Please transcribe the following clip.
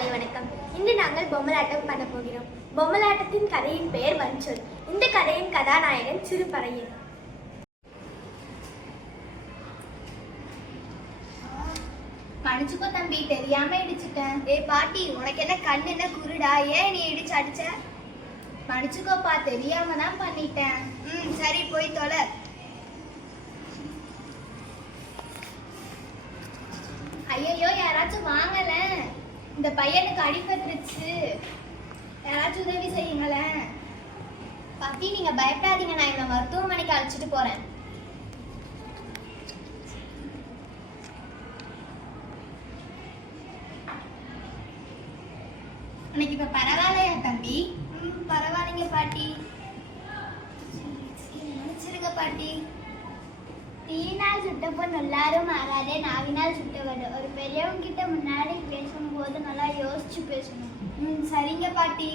காலை வணக்கம். இன்று நாங்கள் பொம்மலாட்டம் பண்ண போகிறோம். பொம்மலாட்டத்தின் கதையின் பெயர் வஞ்சொல். இந்த கதையின் கதாநாயகன் சிறுபறையன். மன்னிச்சுக்கோ தம்பி, தெரியாம இடிச்சிட்டேன். பாட்டி, உனக்கு என்ன கண்ணு என்ன குருடா? ஏன் நீ இடிச்சு அடிச்ச? மன்னிச்சுக்கோப்பா, தெரியாம தான் பண்ணிட்டேன். சரி, போய் தொலை. ஐயோ, யாராச்சும் வாங்கல, இந்த பையனுக்கு அடிபட்டுருச்சு, யாராச்சும் உதவி செய்யுங்களேன். பாட்டி, நீங்க பயப்படாதீங்க, நான் இந்த மருத்துவமனைக்கு அழைச்சிட்டு போறேன். உனக்கு இப்ப பரவாயில்லையா தம்பி? பரவாயில்லைங்க பாட்டி. மன்னிச்சிருங்க பாட்டி. தீயினால் சுட்டப்போ நல்லாரும் மாறாதே, நாவினால் சுட்டவது. ஒரு பெரியவங்க கிட்ட முன்னாடி பேசும்போது நல்லா யோசிச்சு பேசணும். சரிங்க பாட்டி.